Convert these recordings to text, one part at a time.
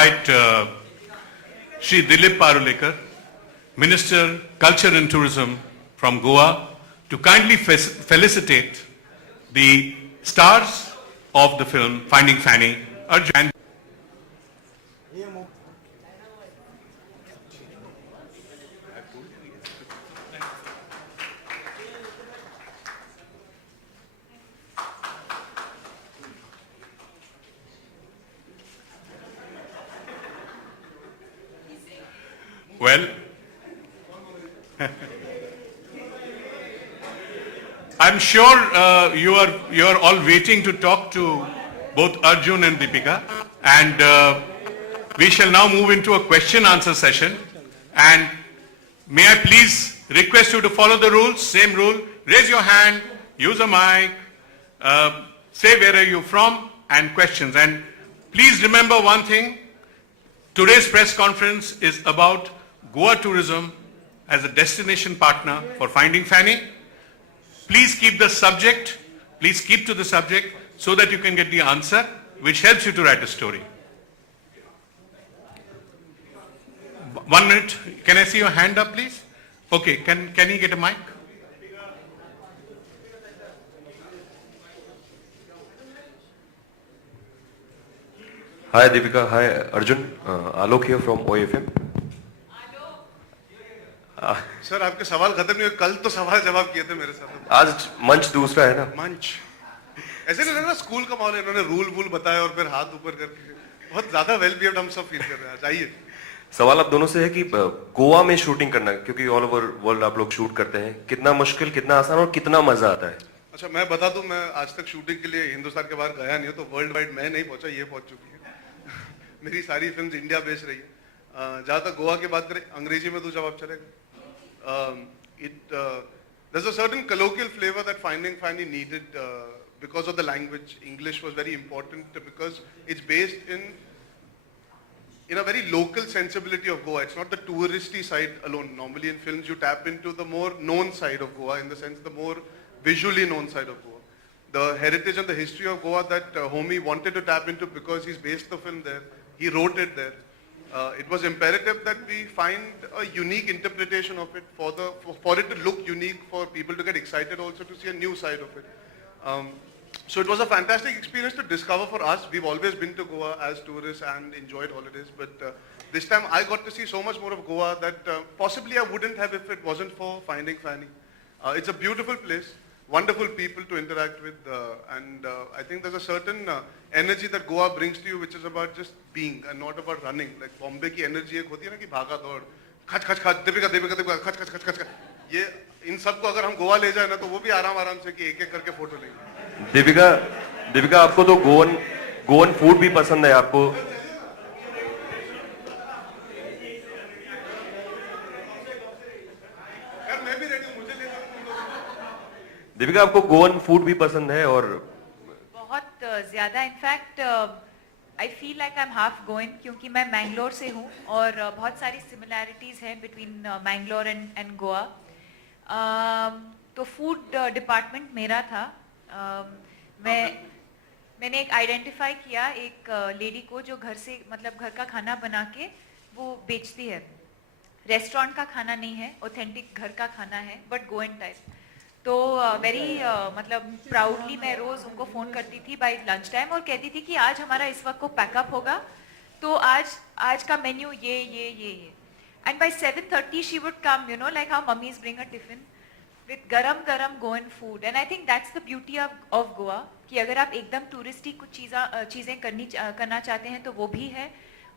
invite Shri Dilip Parulekar, Minister Culture and Tourism from Goa, to kindly felicitate the stars of the film Finding Fanny, Arjun. Well, I'm sure you are all waiting to talk to both Arjun and Deepika, and we shall now move into a question-answer session. And may I please request you to follow the rules, same rule: raise your hand, use a mic, say where are you from, and questions. And please remember one thing: today's press conference is about Goa Tourism as a destination partner for Finding Fanny. Please keep the subject, please keep to the subject so that you can get the answer, which helps you to write a story. 1 minute, can I see your hand up, please? Okay, can you get a mic? Hi Deepika, hi Arjun, Alok here from OFM. Sir आपके सवाल खत्म नहीं हुए, कल तो सवाल जवाब किए थे मेरे साथ। आज मंच दूसरा है ना? मंच ऐसे नहीं लग रहा स्कूल का माहौल है, इन्होंने रूल बताया और फिर हाथ ऊपर करके बहुत ज्यादा वेल बिहेव्ड हम सब फील कर रहे हैं। आइए, सवाल आप दोनों से है कि गोवा में शूटिंग करना, क्योंकि ऑल ओवर वर्ल्ड आप लोग शूट करते हैं, कितना मुश्किल, कितना आसान और कितना मजा आता है? अच्छा मैं बता दूं, मैं आज तक शूटिंग के लिए हिंदुस्तान के बाहर गया नहीं हूं, तो वर्ल्ड वाइड मैं नहीं पहुंचा, ये पहुंच चुकी है। मेरी सारी फिल्म इंडिया बेस्ड रही है। जहां तक गोवा की बात करें, अंग्रेजी में तो जवाब चलेगा। There's a certain colloquial flavor that Finding Fanny needed because of the language. English was very important because it's based in a very local sensibility of Goa. It's not the touristy side alone. Normally in films you tap into the more known side of Goa, in the sense the more visually known side of Goa. The heritage and the history of Goa that Homie wanted to tap into because he's based the film there. He wrote it there. It was imperative that we find a unique interpretation of it for it to look unique, for people to get excited also to see a new side of it. So it was a fantastic experience to discover for us. We've always been to Goa as tourists and enjoyed holidays, but this time I got to see so much more of Goa that possibly I wouldn't have if it wasn't for Finding Fanny. It's a beautiful place, wonderful people to interact with, and I think there's a certain energy that Goa brings to you, which is about just being and not about running. Like Bombay की energy एक होती है ना कि भागा दौड़, खच खच खच, दीपिका दीपिका दीपिका, खच खच खच खच, ये इन सबको अगर हम गोवा ले जाए ना, तो वो भी आराम आराम से कि एक एक करके फोटो लेंगे। दीपिका आपको तो गोवन फूड भी पसंद है आपको? यार मैं भी रेडी हूं, मुझे ले जाओ। दीपिका आपको गोवन फूड भी पसंद है? और बहुत ज्यादा, in fact I feel like I am half going, क्योंकि मैं मैंगलोर से हूँ और बहुत सारी सिमिलैरिटीज हैं बिटवीन मैंगलोर एंड गोवा। तो फूड डिपार्टमेंट मेरा था। मैंने एक आइडेंटिफाई किया एक लेडी को जो घर से, मतलब घर का खाना बना के वो बेचती है। रेस्टोरेंट का खाना नहीं है, ऑथेंटिक घर का खाना है, बट गोवन टाइप। तो वेरी मतलब प्राउडली मैं रोज उनको फोन करती थी बाय लंच टाइम और कहती थी कि आज हमारा इस वक्त को पैकअप होगा, तो आज का मेन्यू ये and by 7:30 she would come, you know, like how mummies bring a tiffin with garam Goan food. And I think that's the beauty of Goa, कि अगर आप एकदम टूरिस्टी कुछ चीजें करना चाहते हैं तो वो भी है,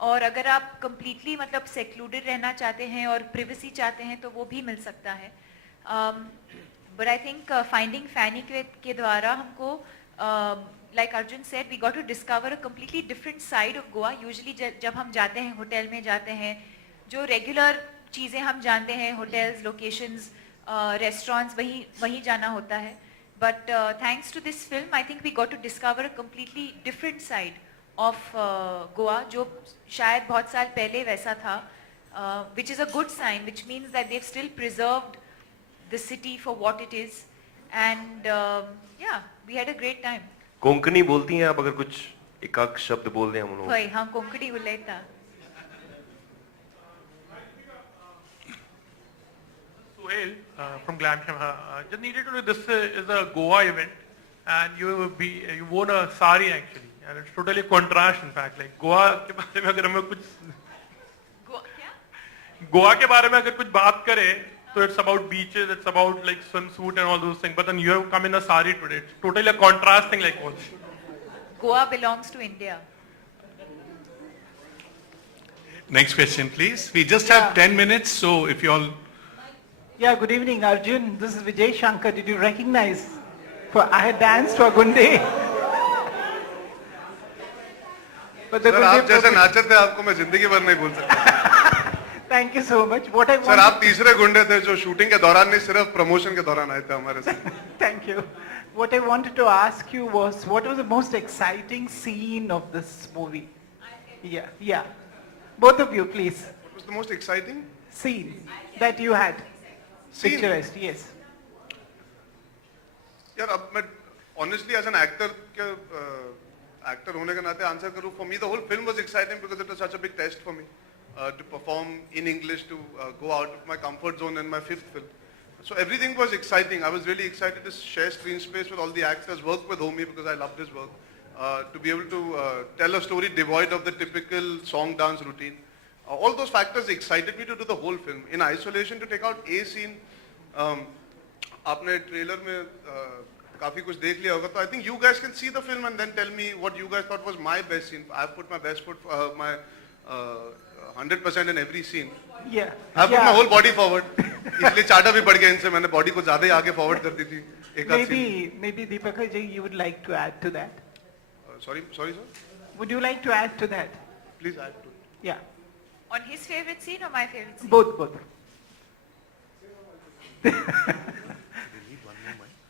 और अगर आप कंप्लीटली मतलब सेक्लूडेड रहना चाहते हैं और प्रिवेसी चाहते हैं तो वो भी मिल सकता है। But I think Finding Fanny के द्वारा हमको, like Arjun said, we got to discover a completely different side of Goa. Usually जब हम जाते हैं, होटल में जाते हैं, जो रेगुलर चीज़ें हम जानते हैं, होटल्स, लोकेशंस, रेस्टोरेंट्स, वहीं जाना होता है। But thanks to this film, I think we got to discover a completely different side of Goa, जो शायद बहुत साल पहले वैसा था, which is a good sign, which means that they've still preserved the city for what it is, and yeah, we had a great time. Konkani बोलती हैं आप? अगर कुछ एक आध शब्द बोल दें हम लोग. होय हांव कोंकणी उलयतां. Suhail from Glamsham. Just needed to know, this is a Goa event, and you wore a sari actually, and it's totally contrast. In fact, like Goa के बारे में अगर हमें कुछ Goa के बारे में अगर कुछ बात करें, so it's about beaches, it's about like swimsuit and all those things. But then you have come in a sari today. It's totally a contrast thing, like what? Goa belongs to India. Next question, please. We just have 10 minutes, so if you all... Yeah, good evening, Arjun. This is Vijay Shankar. Did you recognize? I had danced for Gunde. But the sir आप Gunde जैसे नाचे थे आपको मैं जिंदगी भर नहीं भूल सकता. Thank you so much. What I sir want. आप तीसरे गुंडे थे जो शूटिंग के दौरान नहीं सिर्फ प्रमोशन के दौरान आए थे हमारे साथ. Thank you. What I wanted to ask you was, what was the most exciting scene of this movie? Yeah. Both of you, please. What was the most exciting Scene that you had. scene? Picturized, yes. यार अब मैं honestly as an actor actor होने के नाते answer करूँ, for me the whole film was exciting because it was such a big test for me to perform in English, to go out of my comfort zone in my fifth film. So everything was exciting. I was really excited to share screen space with all the actors, work with Homi because I loved his work, to be able to tell a story devoid of the typical song dance routine. All those factors excited me to do the whole film. In isolation, to take out a scene, आपने trailer में काफी कुछ देख लिया होगा, तो I think you guys can see the film and then tell me what you guys thought was my best scene. I've put my best foot, my 100% in every scene. Yeah. I've put my whole body forward. इसलिए चाटा भी पड़ गया इनसे, मैंने body को ज्यादा ही आगे फॉरवर्ड कर दी थी एक आध scene. Maybe Deepika ji, you would like to add to that? Sorry sir. Would you like to add to that? Please add to it. Yeah. On his favorite scene or my favorite scene? Both.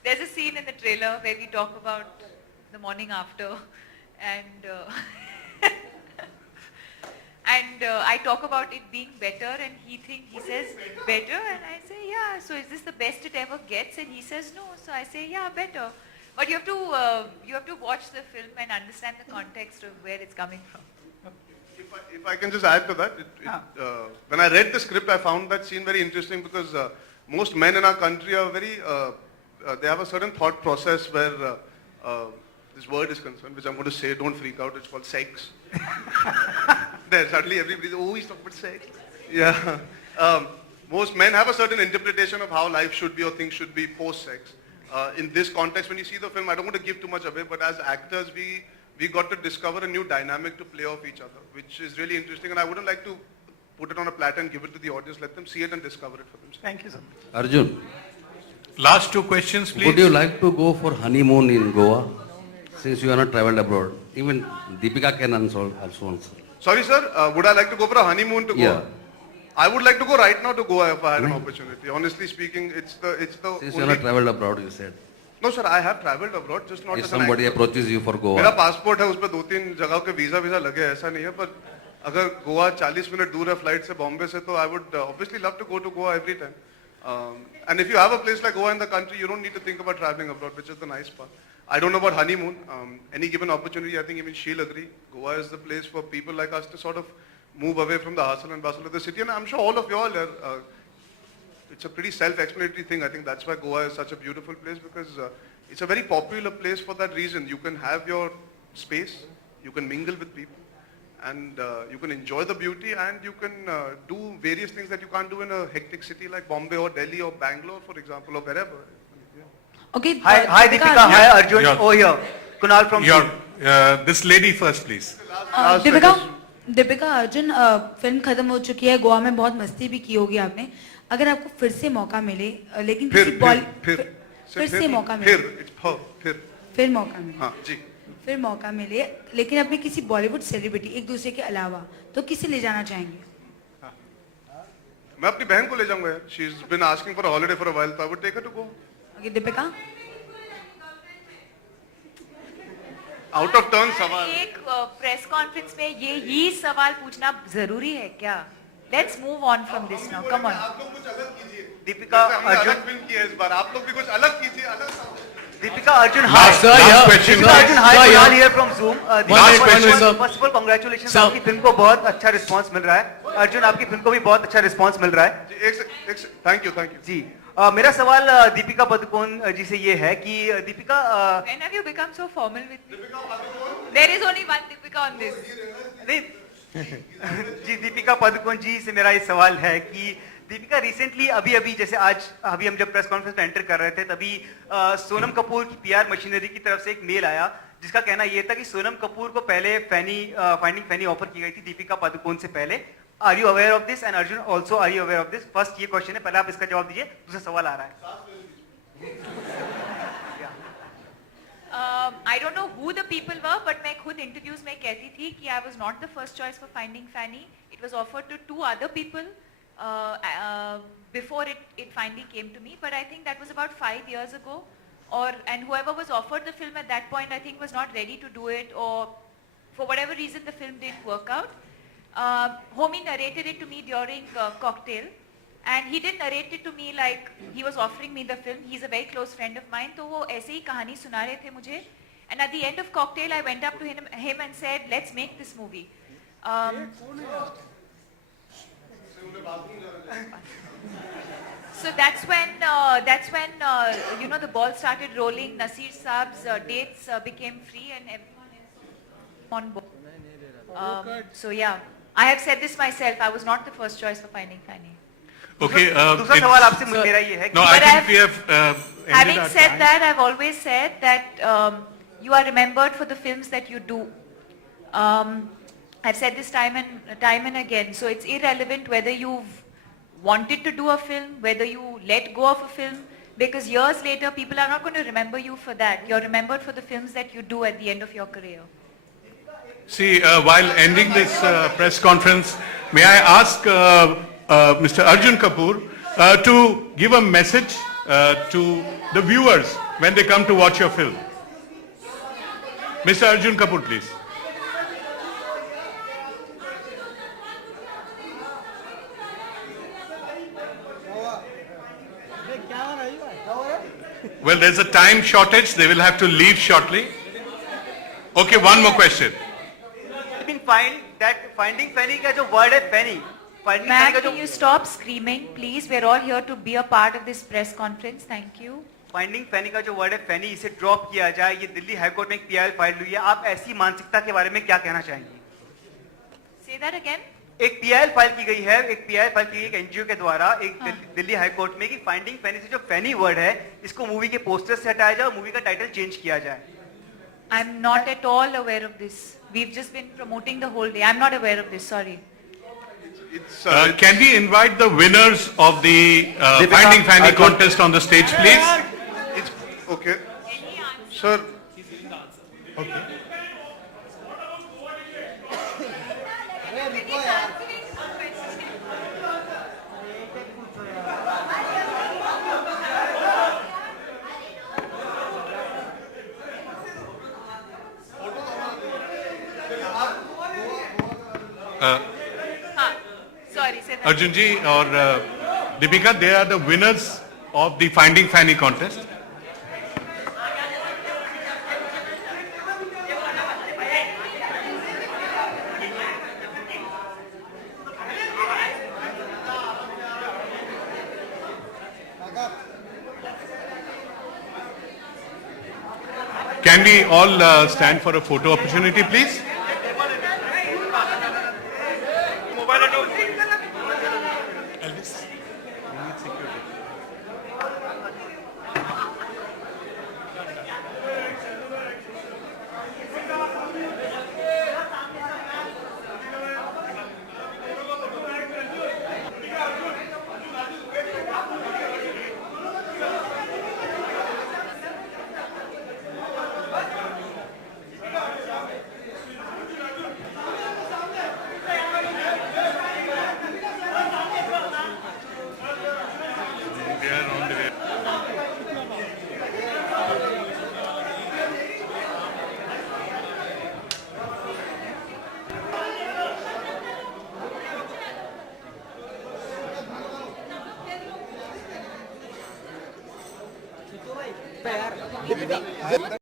There's a scene in the trailer where we talk about the morning after, and I talk about it being better, and he says better, and I say yeah. So is this the best it ever gets? And he says no. So I say yeah, better. But you have to watch the film and understand the context of where it's coming from. If I can just add to that, when I read the script, I found that scene very interesting because most men in our country are very, they have a certain thought process where this word is concerned, which I'm going to say, don't freak out, it's called sex. There, suddenly everybody, oh, he's talking about sex. Yeah. Most men have a certain interpretation of how life should be or things should be post-sex. In this context, when you see the film, I don't want to give too much away, but as actors, we got to discover a new dynamic to play off each other, which is really interesting, and I wouldn't like to put it on a platter and give it to the audience. Let them see it and discover it for themselves. Thank you so much. Arjun, Last two questions, please. would you like to go for honeymoon in Goa? Since you are not traveled abroad. Even Deepika can also answer. Sorry, sir. Would I like to go for a honeymoon to Goa? Yeah. I would like to go right now to Goa if I had an opportunity. Honestly speaking, it's the Since you are not traveled abroad, you said. No, sir. I have travelled abroad, just not If as an somebody actor. approaches you for मेरा Goa, passport है, उस पर 2-3 जगहों के visa लगे, ऐसा नहीं है, पर अगर गोवा 40 मिनट दूर है फ्लाइट से बॉम्बे से, तो I would obviously love to go to Goa every time. And if you have a place like Goa in the country, you don't need to think about traveling abroad, which is the nice part. I don't know about honeymoon. Any given opportunity, I think even she'll agree. Goa is the place for people like us to sort of move away from the hustle and bustle of the city. And I'm sure all of you all are, it's a pretty self-explanatory thing. I think that's why Goa is such a beautiful place, because it's a very popular place for that reason. You can have your space, you can mingle with people, and you can enjoy the beauty, and you can do various things that you can't do in a hectic city like Bombay or Delhi or Bangalore, for example, or wherever. Okay. Hi Deepika, hi Arjun, Yeah. over here. Kunal from Your, Zoom. this lady first, please. Deepika Arjun film खत्म हो चुकी है, गोवा में बहुत मस्ती भी की होगी आपने. अगर आपको फिर से मौका मिले, लेकिन किसी फिर से मौका मिले, फिर मौका मिले, हाँ जी. फिर मौका मिले, लेकिन अपने किसी बॉलीवुड सेलिब्रिटी एक दूसरे के अलावा, तो किसे ले जाना चाहेंगे? मैं अपनी बहन को ले जाऊंगा यार. She's been asking for a holiday for a while, so I would take her to go. Okay, Deepika. Out of turn सवाल. एक प्रेस कॉन्फ्रेंस में यही सवाल पूछना जरूरी है क्या? Let's move on from this now. Come on. आप लोग कुछ अलग कीजिए. दीपिका हमने अर्जुन अलग फिल्म की है इस बार. आप लोग भी कुछ अलग कीजिए, अलग. Deepika Arjun, hi. Last question. Deepika Arjun, hi. Sir, Kunal yeah. here from Zoom. Last question, sir. First of all, congratulations. Sir. आपकी फिल्म को बहुत अच्छा रिस्पांस मिल रहा है. Arjun, आपकी फिल्म को भी बहुत अच्छा रिस्पांस मिल रहा है. Thank you. जी. मेरा सवाल दीपिका पादुकोण जी से ये है कि Deepika When have you become so formal with me? There is only one Deepika on this. नहीं जी दीपिका पादुकोण जी से मेरा ये सवाल है कि दीपिका रिसेंटली अभी जैसे आज अभी हम जब प्रेस कॉन्फ्रेंस में एंटर कर रहे थे तभी सोनम कपूर की पीआर मशीनरी की तरफ से एक मेल आया जिसका कहना यह था कि सोनम कपूर को पहले फाइंडिंग फैनी ऑफर की गई थी दीपिका पादुकोण से पहले. Are you aware of this and Arjun also are you aware of this? First ये क्वेश्चन है, पहले आप इसका जवाब दीजिए, दूसरा सवाल आ रहा है. I don't know who the people were, but मैं खुद interviews में कहती थी कि I was not the first choice for Finding Fanny. It was offered to 2 other people before it finally came to me. But I think that was about 5 years ago. And whoever was offered the film at that point, I think was not ready to do it, or for whatever reason the film didn't work out. Homie narrated it to me during Cocktail. And he didn't narrate it to me like he was offering me the film. He's a very close friend of mine. तो वो ऐसे ही कहानी सुना रहे थे मुझे. And at the end of Cocktail, I went up to him and said, "Let's make this movie." So that's when you know the ball started rolling. Nasir Saab's dates became free, and everyone else on board. So yeah, I have said this myself. I was not the first choice for Finding Fanny. Okay. दूसरा सवाल आपसे मेरा ये है कि No, I But think we have ended Having our said time. that, I've always said that you are remembered for the films that you do. I've said this time and again. So it's irrelevant whether you've wanted to do a film, whether you let go of a film, because years later people are not going to remember you for that. You're remembered for the films that you do at the end of your career. See, while ending this press conference, may I ask Mr. Arjun Kapoor to give a message to the viewers when they come to watch your film. Mr. Arjun Kapoor, please. Well, there's a time shortage. They will have to leave shortly. Okay, one more question. Finding Fanny का जो word है फैनी, finding फैनी Ma'am, का जो can you stop screaming, please? We're all here to be a part of this press conference. Thank you. Finding Fanny का जो word है फैनी, इसे drop किया जाए. ये दिल्ली हाई कोर्ट में एक पीआईएल फाइल हुई है. आप ऐसी मानसिकता के बारे में क्या कहना चाहेंगी? Say that again. एक पीआईएल फाइल की गई है, एक एनजीओ के द्वारा एक दिल्ली हाई कोर्ट में कि फाइंडिंग फैनी से जो फैनी वर्ड है इसको मूवी के पोस्टर से हटाया जाए और मूवी का टाइटल चेंज किया जाए. I'm not at all aware of this. We've just been promoting the whole day. I'm not aware of this. Sorry. Can we invite the winners of the Finding Fanny contest on the stage, please? It's okay. Sir. Okay. Sorry, say that. Arjun ji or Deepika, they are the winners of the Finding Fanny contest. Can we all stand for a photo opportunity, please? सकता है यार।